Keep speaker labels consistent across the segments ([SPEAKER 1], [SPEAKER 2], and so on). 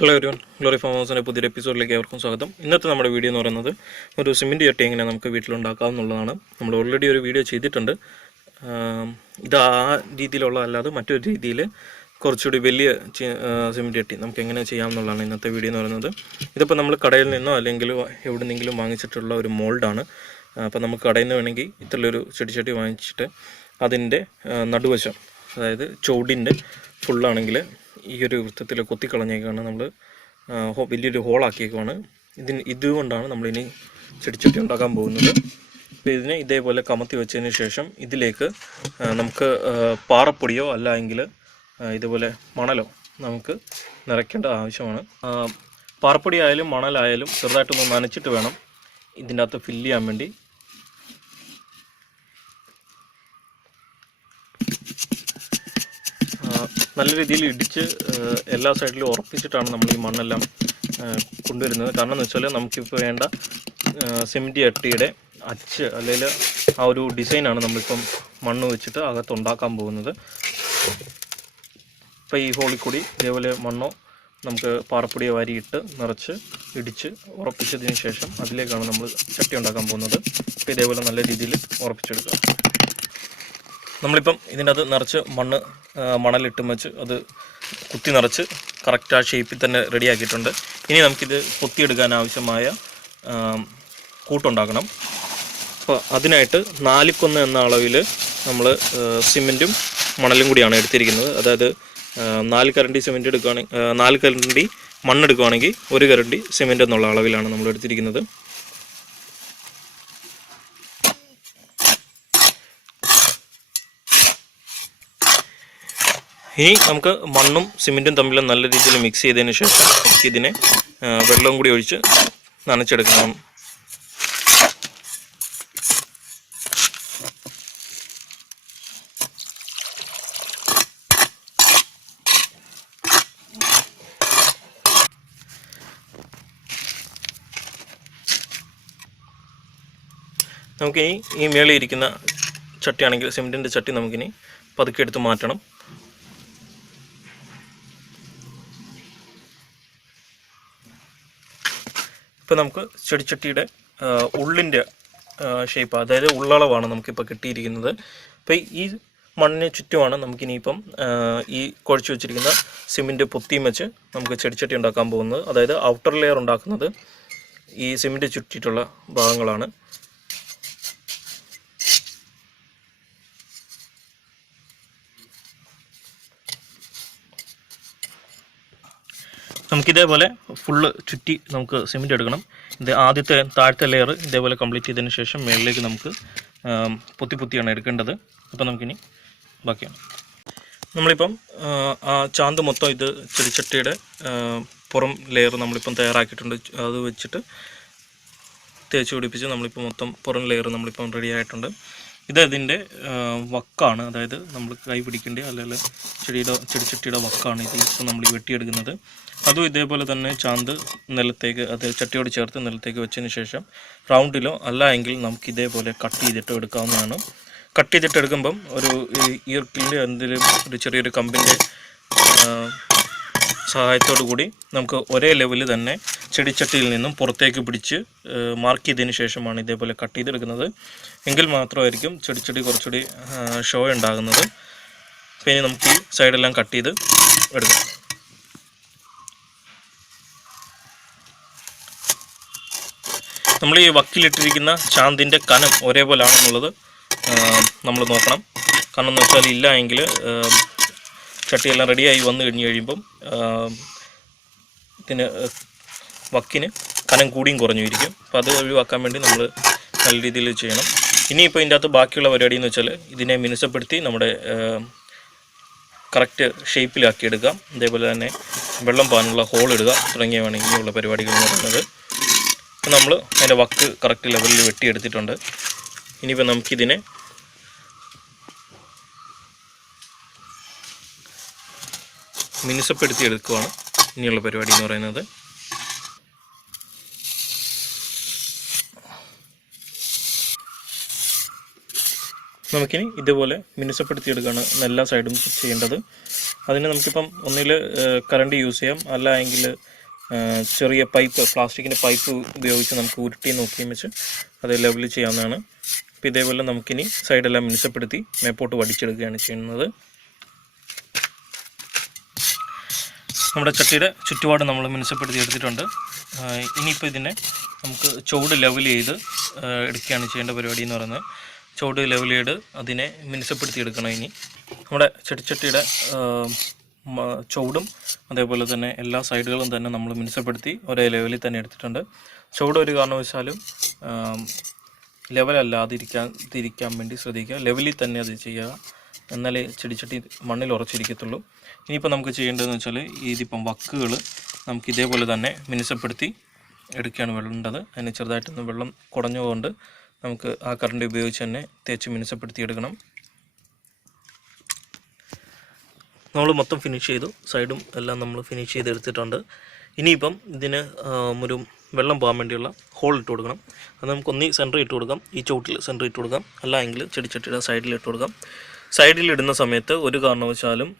[SPEAKER 1] Hello everyone glory farm ഹൗസിന്റെ പുതിയൊരു എപ്പിസോഡിലേക്ക് അവർക്കും സ്വാഗതം. ഇന്നത്തെ നമ്മുടെ വീഡിയോ എന്ന് പറയുന്നത് ഒരു സിമെന്റ് ചട്ടി എങ്ങനെ നമുക്ക് വീട്ടിലുണ്ടാക്കാം എന്നുള്ളതാണ്. നമ്മൾ ഓൾറെഡി ഒരു വീഡിയോ ചെയ്തിട്ടുണ്ട്. ഇത് ആ രീതിയിലുള്ള അല്ലാതെ മറ്റൊരു രീതിയിൽ കുറച്ചുകൂടി വലിയ സിമെന്റ് ചട്ടി നമുക്ക് എങ്ങനെ ചെയ്യാം എന്നുള്ളതാണ് ഇന്നത്തെ വീഡിയോ എന്ന് പറയുന്നത്. ഇതിപ്പോൾ നമ്മൾ കടയിൽ നിന്നോ അല്ലെങ്കിൽ എവിടെ നിന്നെങ്കിലും വാങ്ങിച്ചിട്ടുള്ള ഒരു മോൾഡാണ് അപ്പോൾ നമുക്ക് കടയിൽ നിന്ന് വേണമെങ്കിൽ ഇത്തരത്തിലൊരു ചെടിച്ചട്ടി വാങ്ങിച്ചിട്ട് അതിന്റെ നടുവശം അതായത് ചുവടിന്റെ ഫുള്ളാണെങ്കിൽ ഈ ഒരു വൃത്തത്തിൽ കൊത്തിക്കളഞ്ഞേക്കാണ് നമ്മൾ വലിയൊരു ഹോളാക്കിയേക്കുവാണ്. ഇതിന് ഇതുകൊണ്ടാണ് നമ്മളിനി ചെടിച്ചട്ടി ഉണ്ടാക്കാൻ പോകുന്നത്. അപ്പോൾ ഇതിനെ ഇതേപോലെ കമത്തി വെച്ചതിന് ശേഷം ഇതിലേക്ക് നമുക്ക് പാറപ്പൊടിയോ അല്ല എങ്കിൽ ഇതുപോലെ മണലോ നമുക്ക് നിറയ്ക്കേണ്ട ആവശ്യമാണ്. പാറപ്പൊടി ആയാലും മണലായാലും ചെറുതായിട്ടൊന്ന് നനച്ചിട്ട് വേണം ഇതിന്റെ അകത്ത് ഫില്ല് ചെയ്യാൻ വേണ്ടി ആ, നല്ല രീതിയിൽ ഇടിച്ച് എല്ലാ സൈഡിലും ഉറപ്പിച്ചിട്ടാണ് നമ്മൾ ഈ മണ്ണെല്ലാം കൊണ്ടുവരുന്നത്. കാരണം എന്ന് വെച്ചാൽ നമുക്കിപ്പോൾ വേണ്ട സിമെന്റ് ചട്ടിയുടെ അച്ച് അല്ലെങ്കിൽ ആ ഒരു ഡിസൈനാണ് നമ്മളിപ്പം മണ്ണ് വെച്ചിട്ട് അകത്ത് ഉണ്ടാക്കാൻ പോകുന്നത്. ഇപ്പോൾ ഈ ഹോളിൽ കൂടി ഇതേപോലെ മണ്ണോ നമുക്ക് പാറപ്പൊടിയോ വാരിയിട്ട് നിറച്ച് ഇടിച്ച് ഉറപ്പിച്ചതിന് ശേഷം അതിലേക്കാണ് നമ്മൾ ചട്ടി ഉണ്ടാക്കാൻ പോകുന്നത്. അപ്പോൾ ഇതേപോലെ നല്ല രീതിയിൽ ഉറപ്പിച്ചെടുക്കുക. നമ്മളിപ്പം ഇതിന്റെ അത് നിറച്ച് മണ്ണ് മണലിട്ട് വെച്ച് അത് കുത്തി നിറച്ച് കറക്റ്റ് ആ ഷേപ്പിൽ തന്നെ റെഡിയാക്കിയിട്ടുണ്ട് ഇനി നമുക്കിത് കൊത്തിയെടുക്കാൻ ആവശ്യമായ കൂട്ടുണ്ടാക്കണം. അപ്പോൾ അതിനായിട്ട് നാലിക്കൊന്ന് എന്ന അളവിൽ നമ്മൾ സിമെന്റും മണലും കൂടിയാണ് എടുത്തിരിക്കുന്നത്. അതായത് നാല് കരണ്ടി സിമെന്റ് എടുക്കുകയാണെങ്കിൽ നാല് കരണ്ടി മണ്ണെടുക്കുകയാണെങ്കിൽ ഒരു കരണ്ടി സിമെന്റ് എന്നുള്ള അളവിലാണ് നമ്മൾ എടുത്തിരിക്കുന്നത്. ഇനി നമുക്ക് മണ്ണും സിമെന്റും തമ്മിൽ നല്ല രീതിയിൽ മിക്സ് ചെയ്തതിന് ശേഷം ഇതിനെ വെള്ളവും കൂടി ഒഴിച്ച് നനച്ചെടുക്കണം. നമുക്കിനി ഈ മേളിയിരിക്കുന്ന ചട്ടിയാണെങ്കിൽ സിമെന്റിന്റെ ചട്ടി നമുക്കിനി പതുക്കെ എടുത്ത് മാറ്റണം. ഇപ്പോൾ നമുക്ക് ചെടിച്ചട്ടിയുടെ ഉള്ളിന്റെ ഷേപ്പ് അതായത് ഉള്ളളവാണ് നമുക്കിപ്പോൾ കിട്ടിയിരിക്കുന്നത്. അപ്പോൾ ഈ മണ്ണിന് ചുറ്റുമാണ് നമുക്കിനിയിപ്പം ഈ കുഴച്ച് വെച്ചിരിക്കുന്ന സിമെന്റ് പൊത്തിയും വെച്ച് നമുക്ക് ചെടിച്ചട്ടി ഉണ്ടാക്കാൻ പോകുന്നത്. അതായത് ഔട്ടർ ലെയർ ഉണ്ടാക്കുന്നത് ഈ സിമെന്റ് ചുറ്റിയിട്ടുള്ള ഭാഗങ്ങളാണ്. നമുക്കിതേപോലെ ഫുള്ള് ചുറ്റി നമുക്ക് സിമെന്റ് എടുക്കണം. ഇത് ആദ്യത്തെ താഴത്തെ ലെയർ ഇതേപോലെ കംപ്ലീറ്റ് ചെയ്തതിന് ശേഷം മുകളിലേക്ക് നമുക്ക് പൊത്തി പൊത്തിയാണ് എടുക്കേണ്ടത്. അപ്പോൾ നമുക്കിനി ബാക്കിയാണ്. നമ്മളിപ്പം ആ ചാന്ത് മൊത്തം ഇത് ചെടിച്ചട്ടിയുടെ പുറം ലെയർ നമ്മളിപ്പം തയ്യാറാക്കിയിട്ടുണ്ട്. അത് വെച്ചിട്ട് തേച്ച് പിടിപ്പിച്ച് നമ്മളിപ്പോൾ മൊത്തം പുറം ലെയർ നമ്മളിപ്പം റെഡി ആയിട്ടുണ്ട്. ഇത് ഇതിന്റെ വക്കാണ്. അതായത് നമ്മൾ കൈ പിടിക്കേണ്ട അല്ലെങ്കിൽ ചെടിയുടെ ചെടിച്ചട്ടിയുടെ വക്കാണ് ഇതിൽ ഇപ്പോൾ നമ്മൾ വെട്ടിയെടുക്കുന്നത്. അതും ഇതേപോലെ തന്നെ ചാന്ത് നിലത്തേക്ക് അത് ചട്ടിയോട് ചേർത്ത് നിലത്തേക്ക് വെച്ചതിന് ശേഷം റൗണ്ടിലോ അല്ല എങ്കിൽ നമുക്ക് ഇതേപോലെ കട്ട് ചെയ്തിട്ട് എടുക്കാവുന്നതാണ്. കട്ട് ചെയ്തിട്ട് എടുക്കുമ്പം ഒരു ഈർക്കിന്റെ എന്തെങ്കിലും ഒരു ചെറിയൊരു കമ്പിന്റെ സഹായത്തോടു കൂടി നമുക്ക് ഒരേ ലെവലിൽ തന്നെ ചെടിച്ചട്ടിയിൽ നിന്നും പുറത്തേക്ക് പിടിച്ച് മാർക്ക് ചെയ്തതിന് ശേഷമാണ് ഇതേപോലെ കട്ട് ചെയ്തെടുക്കുന്നത്. എങ്കിൽ മാത്രമായിരിക്കും ചെടിച്ചെടി കുറച്ചുകൂടി ഷോ ഉണ്ടാകുന്നത്. അപ്പോൾ ഇനി നമുക്ക് ഈ സൈഡെല്ലാം കട്ട് ചെയ്ത് എടുക്കാം. നമ്മൾ ഈ വക്കിലിട്ടിരിക്കുന്ന ചാന്തിന്റെ കനം ഒരേപോലെ ആണെന്നുള്ളത് നമ്മൾ നോക്കണം. കാരണം എന്ന് വെച്ചാൽ ഇല്ല എങ്കിൽ ചട്ടിയെല്ലാം റെഡിയായി വന്നു കഴിഞ്ഞ് കഴിയുമ്പം ഇതിന് വക്കിന് കനം കൂടിയും കുറഞ്ഞു ഇരിക്കും അപ്പോൾ അത് ഒഴിവാക്കാൻ വേണ്ടി നമ്മൾ നല്ല രീതിയിൽ ചെയ്യണം. ഇനിയിപ്പോൾ ഇതിന്റെ അകത്ത് ബാക്കിയുള്ള പരിപാടി എന്ന് വെച്ചാൽ ഇതിനെ മിനുസപ്പെടുത്തി നമ്മുടെ കറക്റ്റ് ഷേപ്പിലാക്കി എടുക്കാം അതേപോലെ തന്നെ വെള്ളം പാനുള്ള ഹോൾ ഇടുക തുടങ്ങിയവയാണ് ഇനിയുള്ള പരിപാടികൾ എന്ന് പറയുന്നത്. അപ്പോൾ നമ്മൾ അതിന്റെ വക്ക് കറക്റ്റ് ലെവലിൽ വെട്ടിയെടുത്തിട്ടുണ്ട്. ഇനിയിപ്പോൾ നമുക്കിതിനെ മിനുസപ്പെടുത്തി എടുക്കുവാണ് ഇനിയുള്ള പരിപാടി എന്ന് പറയുന്നത്. നമുക്കിനി ഇതുപോലെ മിനുസപ്പെടുത്തി എടുക്കുകയാണ് എല്ലാ സൈഡും ചെയ്യേണ്ടത്. അതിന് നമുക്കിപ്പം ഒന്നിൽ കറണ്ട് യൂസ് ചെയ്യാം. അല്ല എങ്കിൽ ചെറിയ പൈപ്പ് പ്ലാസ്റ്റിക്കിന്റെ പൈപ്പ് ഉപയോഗിച്ച് നമുക്ക് ഉരുട്ടി നോക്കിയും വെച്ച് അത് ലെവൽ ചെയ്യാവുന്നതാണ്. അപ്പോൾ ഇതേപോലെ നമുക്കിനി സൈഡെല്ലാം മിനുസപ്പെടുത്തി മേപ്പോട്ട് വടിച്ചെടുക്കുകയാണ് ചെയ്യുന്നത്. നമ്മുടെ ചട്ടിയുടെ ചുറ്റുപാട് നമ്മൾ മിനുസപ്പെടുത്തി എടുത്തിട്ടുണ്ട് ഇനിയിപ്പോൾ ഇതിനെ നമുക്ക് ചുവട് ലെവൽ ചെയ്ത് എടുക്കുകയാണ് ചെയ്യേണ്ട പരിപാടി എന്ന് പറയുന്നത്. ചുവട് ലെവൽ ചെയ്ത് അതിനെ മിനുസപ്പെടുത്തി എടുക്കണം ഇനി. നമ്മുടെ ചെടിച്ചട്ടിയുടെ ചുവടും അതേപോലെ തന്നെ എല്ലാ സൈഡുകളും തന്നെ നമ്മൾ മിനുസപ്പെടുത്തി ഒരേ ലെവലിൽ തന്നെ എടുത്തിട്ടുണ്ട്. ചുവട് ഒരു കാരണവശാലും ലെവലല്ലാതിരിക്കാതിരിക്കാൻ വേണ്ടി ശ്രദ്ധിക്കുക. ലെവലിൽ തന്നെ അത് ചെയ്യുക. എന്നാലേ ചെടിച്ചട്ടി മണ്ണിൽ ഉറച്ചിരിക്കത്തുള്ളൂ. ഇനിയിപ്പോൾ നമുക്ക് ചെയ്യേണ്ടതെന്ന് വെച്ചാൽ ഇതിപ്പം വക്കുകൾ നമുക്ക് ഇതേപോലെ തന്നെ മിനുസപ്പെടുത്തി എടുക്കുകയാണ് വെള്ളേണ്ടത് അതിന് ചെറുതായിട്ടൊന്ന് വെള്ളം കുടഞ്ഞുകൊണ്ട് നമുക്ക് ആ കറണ്ട് ഉപയോഗിച്ച് തന്നെ തേച്ച് മിനുസപ്പെടുത്തി എടുക്കണം. നമ്മൾ മൊത്തം ഫിനിഷ് ചെയ്തു. സൈഡും എല്ലാം നമ്മൾ ഫിനിഷ് ചെയ്തെടുത്തിട്ടുണ്ട്. ഇനിയിപ്പം ഇതിന് ഒരു വെള്ളം പോകാൻ വേണ്ടിയുള്ള ഹോൾ ഇട്ട് കൊടുക്കണം. അത് നമുക്ക് ഒന്നി സെന്റർ ഇട്ട് കൊടുക്കാം. ഈ ചുവട്ടിൽ സെന്റർ ഇട്ട് കൊടുക്കാം. അല്ല എങ്കിൽ ചെടിച്ചട്ടിയുടെ സൈഡിൽ ഇട്ട് കൊടുക്കാം. സൈഡിൽ ഇടുന്ന സമയത്ത് ഒരു കാരണവശാലും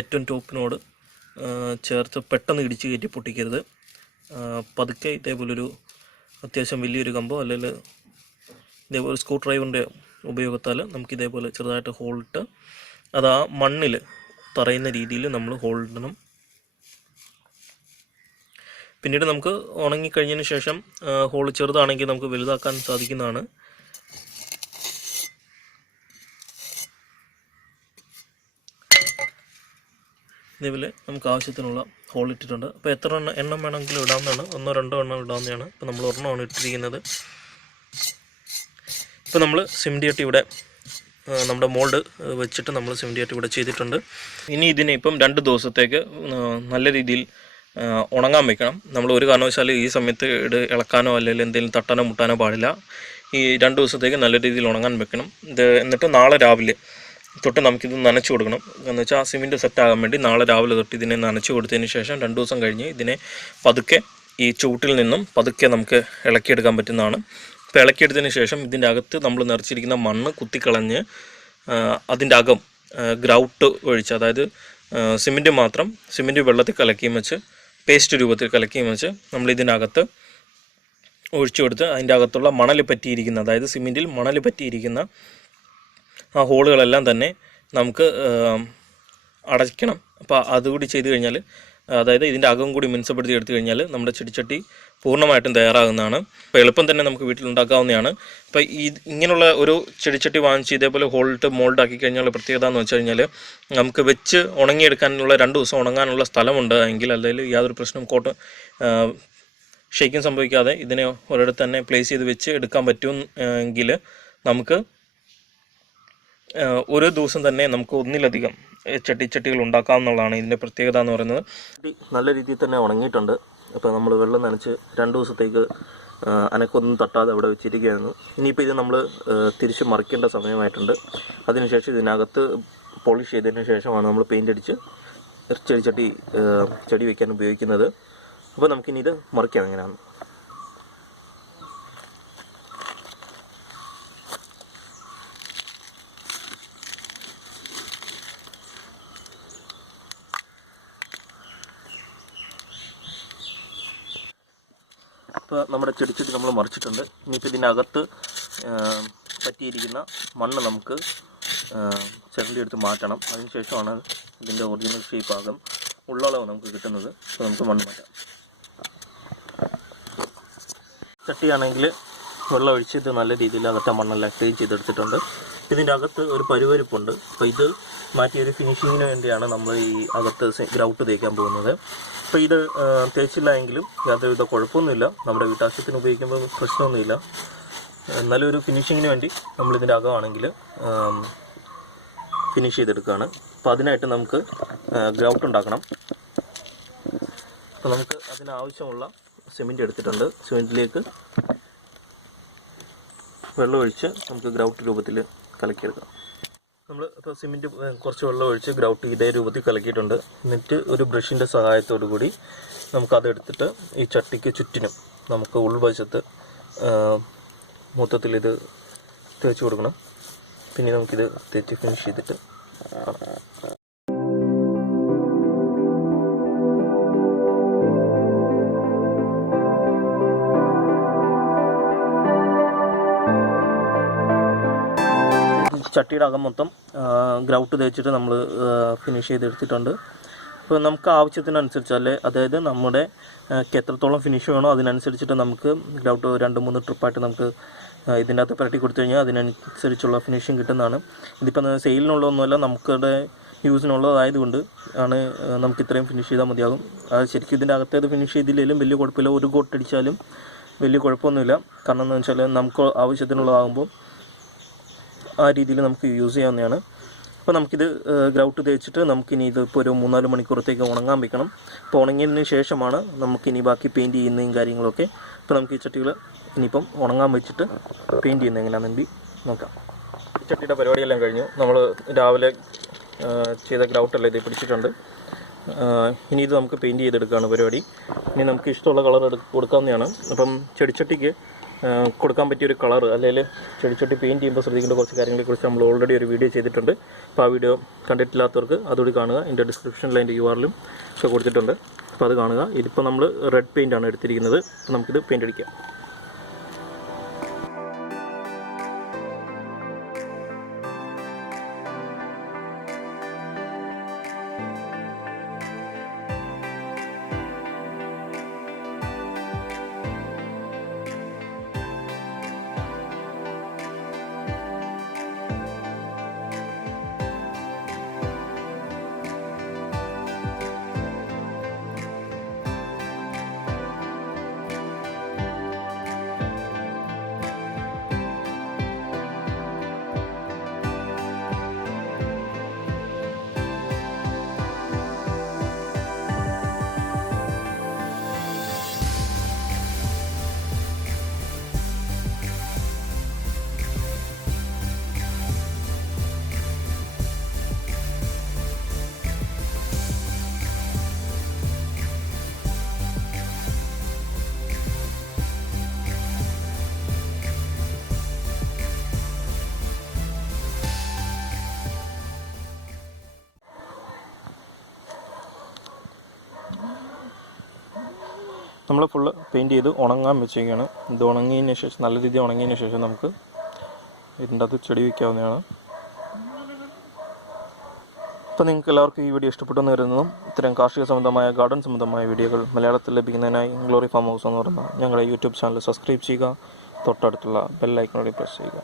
[SPEAKER 1] ഏറ്റവും ടോപ്പിനോട് ചേർത്ത് പെട്ടെന്ന് ഇടിച്ച് കയറ്റി പൊട്ടിക്കരുത്. പതുക്കെ ഇതേപോലൊരു അത്യാവശ്യം വലിയൊരു കമ്പോ അല്ലെങ്കിൽ ഇതേപോലെ സ്ക്രൂ ഡ്രൈവറിന്റെ ഉപയോഗത്താൽ നമുക്ക് ഇതേപോലെ ചെറുതായിട്ട് ഹോളിട്ട് അത് ആ മണ്ണിൽ തറയുന്ന രീതിയിൽ നമ്മൾ ഹോളിടണം പിന്നീട് നമുക്ക് ഉണങ്ങിക്കഴിഞ്ഞതിന് ശേഷം ഹോൾ ചെറുതാണെങ്കിൽ നമുക്ക് വലുതാക്കാൻ സാധിക്കുന്നതാണ്. ഇതേപോലെ നമുക്ക് ആവശ്യത്തിനുള്ള ഹോൾ ഇട്ടിട്ടുണ്ട്. അപ്പോൾ എത്ര എണ്ണം എണ്ണം വേണമെങ്കിലും ഇടാവുന്നതാണ്. ഒന്നോ രണ്ടോ എണ്ണം ഇടാവുന്നതാണ്. ഇപ്പോൾ നമ്മൾ ഒരെണ്ണമാണ് ഇട്ടിരിക്കുന്നത്. ഇപ്പോൾ നമ്മൾ ചട്ടി ഇവിടെ നമ്മുടെ മോൾഡ് വെച്ചിട്ട് നമ്മൾ ചട്ടി ഇവിടെ ചെയ്തിട്ടുണ്ട്. ഇനി ഇതിനെ ഇപ്പം രണ്ട് ദിവസത്തേക്ക് നല്ല രീതിയിൽ ഉണങ്ങാൻ വെക്കണം. നമ്മൾ ഒരു കാരണവശാലും ഈ സമയത്ത് ഇത് ഇളക്കാനോ അല്ലെങ്കിൽ എന്തെങ്കിലും തട്ടാനോ മുട്ടാനോ പാടില്ല. ഈ രണ്ട് ദിവസത്തേക്ക് നല്ല രീതിയിൽ ഉണങ്ങാൻ വെക്കണം. ഇത് എന്നിട്ട് നാളെ രാവിലെ തൊട്ട് നമുക്കിത് നനച്ചു കൊടുക്കണം. എന്ന് വെച്ചാൽ ആ സിമെന്റ് സെറ്റ് ആകാൻ വേണ്ടി നാളെ രാവിലെ തൊട്ട് ഇതിനെ നനച്ചു കൊടുത്തതിന് ശേഷം രണ്ട് ദിവസം കഴിഞ്ഞ് ഇതിനെ പതുക്കെ ഈ ചൂട്ടിൽ നിന്നും പതുക്കെ നമുക്ക് ഇളക്കിയെടുക്കാൻ പറ്റുന്നതാണ്. ഇളക്കിയെടുത്തതിന് ശേഷം ഇതിന്റെ അകത്ത് നമ്മൾ നിറച്ചിരിക്കുന്ന മണ്ണ് കുത്തിക്കളഞ്ഞ് അതിന്റെ അകം ഗ്രൗട്ട് ഒഴിച്ച് അതായത് സിമെന്റ് മാത്രം സിമെന്റ് വെള്ളത്തിൽ കലക്കിയും വെച്ച് പേസ്റ്റ് രൂപത്തിൽ കലക്കിയും വെച്ച് നമ്മൾ ഇതിനകത്ത് ഒഴിച്ചു കൊടുത്ത് അതിന്റെ അകത്തുള്ള മണൽ പറ്റിയിരിക്കുന്ന അതായത് സിമെന്റിൽ മണൽ പറ്റിയിരിക്കുന്ന ആ ഹോളുകളെല്ലാം തന്നെ നമുക്ക് അടയ്ക്കണം. അപ്പോൾ അതുകൂടി ചെയ്ത് കഴിഞ്ഞാൽ അതായത് ഇതിന്റെ അകം കൂടി മിനുസപ്പെടുത്തി എടുത്തു കഴിഞ്ഞാൽ നമ്മുടെ ചെടിച്ചട്ടി പൂർണമായിട്ടും തയ്യാറാകുന്നതാണ്. അപ്പോൾ എളുപ്പം തന്നെ നമുക്ക് വീട്ടിലുണ്ടാക്കാവുന്നതാണ്. അപ്പോൾ ഈ ഇങ്ങനെയുള്ള ഒരു ചെടിച്ചട്ടി വാങ്ങിച്ച് ഇതേപോലെ ഹോൾട്ട് മോൾഡ് ആക്കി കഴിഞ്ഞാൽ പ്രത്യേകത എന്ന് വെച്ച് കഴിഞ്ഞാൽ നമുക്ക് വെച്ച് ഉണങ്ങിയെടുക്കാനുള്ള രണ്ട് ദിവസം ഉണങ്ങാനുള്ള സ്ഥലമുണ്ട് എങ്കിൽ അല്ലെങ്കിൽ യാതൊരു പ്രശ്നവും കോട്ടം ഷെയ്ക്കും സംഭവിക്കാതെ ഇതിനെ ഒരിടത്ത് തന്നെ പ്ലേസ് ചെയ്ത് വെച്ച് എടുക്കാൻ പറ്റും എങ്കിൽ നമുക്ക് ഒരു ദിവസം തന്നെ നമുക്ക് ഒന്നിലധികം ഏഹ് ഉണ്ടാക്കാം എന്നുള്ളതാണ് ഇതിന്റെ പ്രത്യേകത എന്ന് പറയുന്നത്. നല്ല രീതിയിൽ തന്നെ ഉണങ്ങിയിട്ടുണ്ട്. അപ്പോൾ നമ്മൾ വെള്ളം നനച്ച് രണ്ട് ദിവസത്തേക്ക് അനക്കൊന്നും തട്ടാതെ അവിടെ വെച്ചിരിക്കുകയായിരുന്നു. ഇനിയിപ്പോൾ ഇത് നമ്മൾ തിരിച്ച് മറിക്കേണ്ട സമയമായിട്ടുണ്ട്. അതിനുശേഷം ഇതിനകത്ത് പോളിഷ് ചെയ്തതിന് ശേഷമാണ് നമ്മൾ പെയിന്റ് അടിച്ച് ചെടിച്ചട്ടി ചെടി വയ്ക്കാൻ ഉപയോഗിക്കുന്നത്. അപ്പോൾ നമുക്കിനി ഇത് മറിക്കാം എങ്ങനെയാണ് ഇപ്പോൾ നമ്മുടെ ചെടിച്ചട്ടി നമ്മൾ മറിച്ചിട്ടുണ്ട്. ഇനിയിപ്പോൾ ഇതിനകത്ത് പറ്റിയിരിക്കുന്ന മണ്ണ് നമുക്ക് ചിരണ്ടി എടുത്ത് മാറ്റണം. അതിനുശേഷമാണ് ഇതിന്റെ ഒറിജിനൽ ഷേപ്പ് ആകും. ഉള്ളളവ് നമുക്ക് കിട്ടുന്നത്. അപ്പോൾ നമുക്ക് മണ്ണ് മാറ്റാം. ചട്ടിയാണെങ്കിൽ വെള്ളം ഒഴിച്ച് ഇത് നല്ല രീതിയിൽ അകത്തെ മണ്ണെല്ലാം ക്ലീൻ ചെയ്തെടുത്തിട്ടുണ്ട്. ഇതിന്റെ അകത്ത് ഒരു പരുവരിപ്പുണ്ട്. അപ്പോൾ ഇത് മാറ്റിയൊരു ഫിനിഷിങ്ങിന് വേണ്ടിയാണ് നമ്മൾ ഈ അകത്ത് ഗ്രൗട്ട് തേക്കാൻ പോകുന്നത്. അപ്പോൾ ഇത് തേച്ചില്ല എങ്കിലും യാതൊരുവിധ കുഴപ്പമൊന്നുമില്ല. നമ്മുടെ വീട്ടാവശ്യത്തിന് ഉപയോഗിക്കുമ്പോൾ പ്രശ്നമൊന്നുമില്ല. എന്നാലും ഒരു ഫിനിഷിങ്ങിന് വേണ്ടി നമ്മളിതിന്റെ അകമാണെങ്കിൽ ഫിനിഷ് ചെയ്തെടുക്കുകയാണ്. അപ്പോൾ അതിനായിട്ട് നമുക്ക് ഗ്രൗട്ട് ഉണ്ടാക്കണം. അപ്പോൾ നമുക്ക് അതിനാവശ്യമുള്ള സിമെന്റ് എടുത്തിട്ടുണ്ട്. സിമെന്റിലേക്ക് വെള്ളമൊഴിച്ച് നമുക്ക് ഗ്രൗട്ട് രൂപത്തിൽ കലക്കിയെടുക്കാം. നമ്മൾ ഇപ്പോൾ സിമെന്റ് കുറച്ച് വെള്ളം ഒഴിച്ച് ഗ്രൗട്ട് ഇതേ രൂപത്തിൽ കലക്കിയിട്ടുണ്ട്. എന്നിട്ട് ഒരു ബ്രഷിന്റെ സഹായത്തോടു കൂടി നമുക്കത് എടുത്തിട്ട് ഈ ചട്ടിക്ക് ചുറ്റിനും നമുക്ക് ഉൾവശത്ത് മൊത്തത്തിൽ ഇത് തേച്ച് കൊടുക്കണം. പിന്നെ നമുക്കിത് തേച്ച് ഫിനിഷ് ചെയ്തിട്ട് കാണാം ചട്ടിയുടെ അകം മൊത്തം ഗ്രൗട്ട് തേച്ചിട്ട് നമ്മൾ ഫിനിഷ് ചെയ്തെടുത്തിട്ടുണ്ട്. അപ്പോൾ നമുക്ക് ആവശ്യത്തിനനുസരിച്ച് അല്ലെ അതായത് നമ്മുടെ എത്രത്തോളം ഫിനിഷ് വേണോ അതിനനുസരിച്ചിട്ട് നമുക്ക് ഗ്രൗട്ട് രണ്ട് മൂന്ന് ട്രിപ്പായിട്ട് നമുക്ക് ഇതിന്റെ അകത്ത് പുരട്ടി കൊടുത്തു കഴിഞ്ഞാൽ അതിനനുസരിച്ചുള്ള ഫിനിഷിങ് കിട്ടുന്നതാണ്. ഇതിപ്പോൾ സെയിലിനുള്ളതൊന്നുമല്ല നമുക്കുടെ യൂസിനുള്ളതായതുകൊണ്ട് ആണ് നമുക്ക് ഇത്രയും ഫിനിഷ് ചെയ്താൽ മതിയാകും. അത് ശരിക്കും ഇതിന്റെ അകത്തേത് ഫിനിഷ് ചെയ്തില്ലെങ്കിലും വലിയ കുഴപ്പമില്ല. ഒരു കോട്ടടിച്ചാലും വലിയ കുഴപ്പമൊന്നുമില്ല. കാരണം എന്താണെന്ന് വെച്ചാൽ നമുക്ക് ആവശ്യത്തിനുള്ളതാകുമ്പോൾ ആ രീതിയിൽ നമുക്ക് യൂസ് ചെയ്യാവുന്നതാണ്. അപ്പോൾ നമുക്കിത് ഗ്രൗട്ട് തേച്ചിട്ട് നമുക്കിനി ഇത് ഇപ്പോൾ ഒരു മൂന്നാൽ മണിക്കൂറത്തേക്ക് ഉണങ്ങാൻ വെക്കണം. അപ്പോൾ ഉണങ്ങിയതിന് ശേഷമാണ് നമുക്കിനി ബാക്കി പെയിന്റ് ചെയ്യുന്നതും കാര്യങ്ങളൊക്കെ. അപ്പോൾ നമുക്ക് ഈ ചട്ടികൾ ഇനിയിപ്പം ഉണങ്ങാൻ വെച്ചിട്ട് പെയിന്റ് ചെയ്യുന്നത് എങ്ങനെയാണെന്ന് നോക്കാം. ഈ ചട്ടിയുടെ പരിപാടിയെല്ലാം കഴിഞ്ഞു. നമ്മൾ രാവിലെ ചെയ്ത ഗ്രൗട്ടെല്ലാം ഇത് പിടിച്ചിട്ടുണ്ട്. ഇനി ഇത് നമുക്ക് പെയിന്റ് ചെയ്തെടുക്കുകയാണ് പരിപാടി. ഇനി നമുക്ക് ഇഷ്ടമുള്ള കളർ കൊടുക്കാവുന്നതാണ്. അപ്പം ചെടിച്ചട്ടിക്ക് ആ, പറ്റിയ ഒരു കളർ അല്ലെങ്കിൽ ചെടിച്ചട്ടി പെയിന്റ് ചെയ്യുമ്പോൾ ശ്രദ്ധിക്കേണ്ട കുറച്ച് കാര്യങ്ങളെക്കുറിച്ച് നമ്മൾ ഓൾറെഡി ഒരു വീഡിയോ ചെയ്തിട്ടുണ്ട്. അപ്പോൾ ആ വീഡിയോ കണ്ടിട്ടില്ലാത്തവർക്ക് അതുകൂടി കാണുക. എന്റെ ഡിസ്ക്രിപ്ഷനിൽ അതിന്റെ യു ആറിലും ഒക്കെ കൊടുത്തിട്ടുണ്ട്. അപ്പോൾ അത് കാണുക. ഇതിപ്പോൾ നമ്മൾ റെഡ് പെയിന്റ് ആണ് എടുത്തിരിക്കുന്നത്. അപ്പോൾ നമുക്കിത് പെയിന്റ് അടിക്കാം. നമ്മൾ ഫുള്ള് പെയിന്റ് ചെയ്ത് ഉണങ്ങാൻ വെച്ചേക്കാണ്. ഇത് ഉണങ്ങിയതിന് ശേഷം നല്ല രീതിയിൽ ഉണങ്ങിയതിന് ശേഷം നമുക്ക് ഇതിന്റെ അത് ചെടി വയ്ക്കാവുന്നതാണ് അപ്പോൾ നിങ്ങൾക്ക് എല്ലാവർക്കും ഈ വീഡിയോ ഇഷ്ടപ്പെട്ടെന്ന് കരുതുന്നതും ഇത്തരം കാർഷിക സംബന്ധമായ ഗാർഡൻ സംബന്ധമായ വീഡിയോകൾ മലയാളത്തിൽ ലഭിക്കുന്നതിനായി ഗ്ലോറി ഫാം ഹൗസ് എന്ന് പറയുന്ന ഞങ്ങളുടെ യൂട്യൂബ് ചാനൽ സബ്സ്ക്രൈബ് ചെയ്യുക. തൊട്ടടുത്തുള്ള ബെൽ ഐക്കണോടെ പ്രസ് ചെയ്യുക.